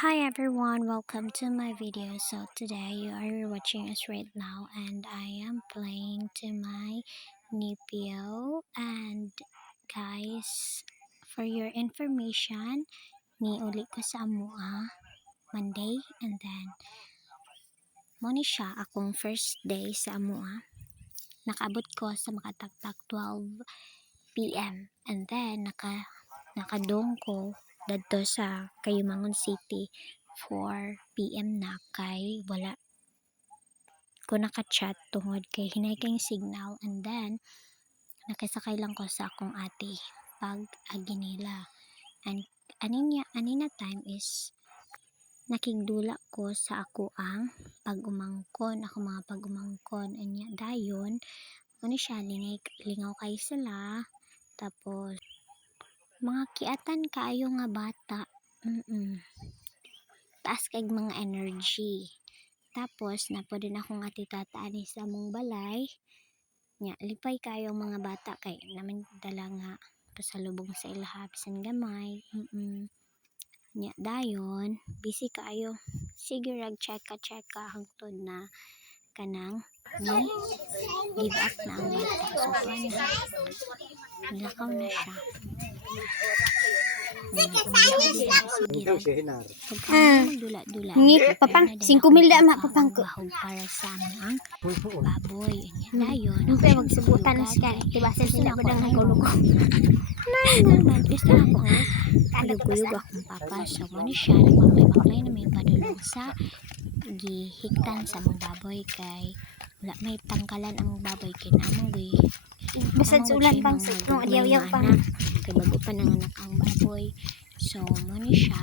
Hi everyone, welcome to my video. So today you are watching us right now and I am playing to my Nipio. And guys, for your information, niuli ko sa Amua Monday and then mo ni siya akong first day sa Amua. Nakaabot ko sa makataktak 12 PM and then nakadong ko dadto sa Kayumangon City 4 PM na kay wala ko nakachat tungod kay hinay kayong signal and then nakisakay lang ko sa akong ate pag agi nila and anina time is nakigdula ko sa ako ang mga pag-umangkon anya dayon ano siya lingaw kay sila tapos mga kiatan kaayo nga bata. Taas kay mga energy. Tapos napo din akong atitataan sa among balay. Nya lipay kayo mga bata kay namin dala nga pasalubong sa ilaha bisan gamay. Nya dayon busy kaayo. Sige rag check hangtod na kanang ni give up na ang bata. So nilakaw na siya. Dula-dula. Ni papang 5,000 da ma papang ko. Para sa aming baboy. Dayon. Umpay magsubutan sa diba sila ko dang hagulugo. Naman gusto na ko nga. Kuyog akong papa. So mo ni siya nagbaklay na may padulong sa gihiktan sa mga baboy kay wala may tangkalan ang baboy kay namang Basad sa ulan pang sa kung adiyaw pang kay bago pa nanganak ang baboy. So mo ni siya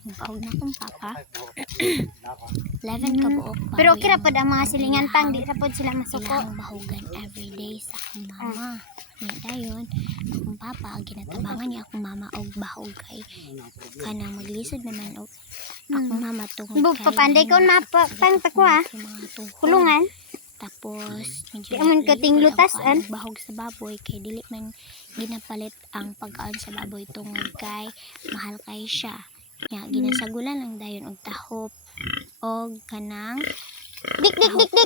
nagpaog na akong papa 11 ka buok baboy. Pero okay ra pod ang mga silingan pang di ra pod sila masuko. Ang bahugan everyday sa akong mama. Nya dayon akong papa ginatabangan niya akong mama og bahog kay kanang maglisod naman og akong mama tungod Ibo kay papanday kon mapang takwa. Kulungan. Tapos medyo Amon kating lutas an bahog sa baboy kay dili man ginapalit ang pagkaon sa baboy tungod kay mahal kay siya. Nya ginasagulan lang dayon og tahop og kanang dik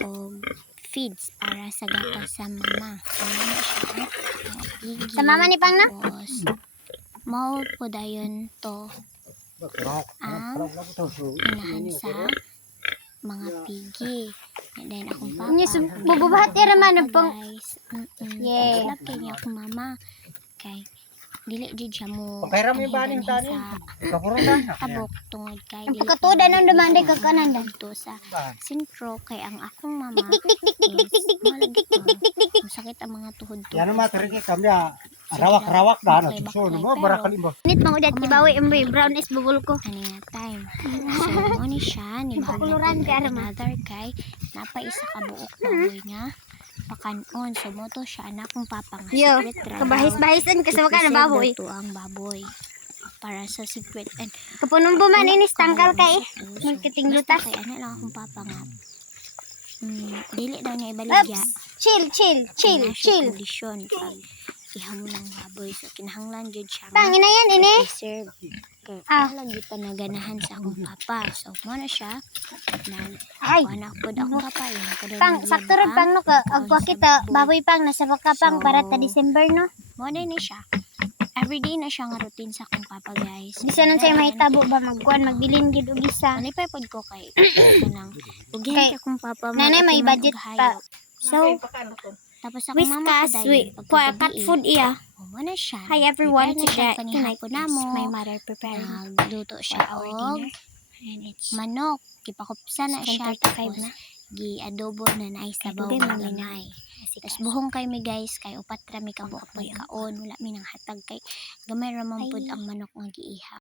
og feeds para sa gatas sa mama. Sa mama ni pang na? Tapos mao po dayon to ang inahan sa mga pigi. And then akong papa. Nya bububahati ra man pang. Guys. Yeah. Love kay niya akong mama. Kay dili jud siya mo. Pakairam yung baling tanin. Kapurutan. Tabok tungod kay Ang pagkatuda nang dumande ka kanan dan. to sa sintro kay ang akong mama. Dik Sakit ang mga tuhod-tuhod. Yan ang matariki kami rawak-rawak na ano. So, mo barakali mo. Nit mo udat ibawi imbe brown is bubul ko. Ano nga time. So, mo ni siya, ni Pakuluran ka, Arma. another kay, napaisa ka buok baboy niya, pakanon. So, mo to siya, anak kong papa nga. Yo, secret ra daw. kabahis-bahisan ka sa kana baboy. Ito ang baboy. Para sa secret. And, Kapunon po man inis tangkal kay. Magkiting lutas. Kay, ano lang akong papa nga. Dili daw niya ibaligya. Chill. Kondisyon pag ihamo ng baboy. So, kinahanglan jud siya. Pangina yan ini. Serve. Kaya Ah. lagi pa naganahan sa akong papa. So, mo na siya. Ay. Anak po akong papa. Pang sakto ron pang no ka agwa kita baboy pang nasa baka pang para ta December no. Mo na ni siya. Everyday na siya nga routine sa akong papa, guys. Bisa nun say mahitabo ba magkuan magbilin gid og isa. Malipay pod ko kay kanang ugin Kay- ka akong papa. Nanay may mag-atiman budget og pa. hayop. So, Tapos ako mama ko whiskas cat food iya. Mo na siya. Hi everyone, Prepare na siya today tonight ko is namo. my mother preparing. Nagluto siya og manok. Gipakupsa na siya. 10:35 Tapos na. gi-adobo na naisabaw Dugay ng man gamay. Tapos buhong kay mi guys kay upat kami kabuok pagkaon. Wala mi nang hatag kay gamay ra man pud ang manok nga giiha.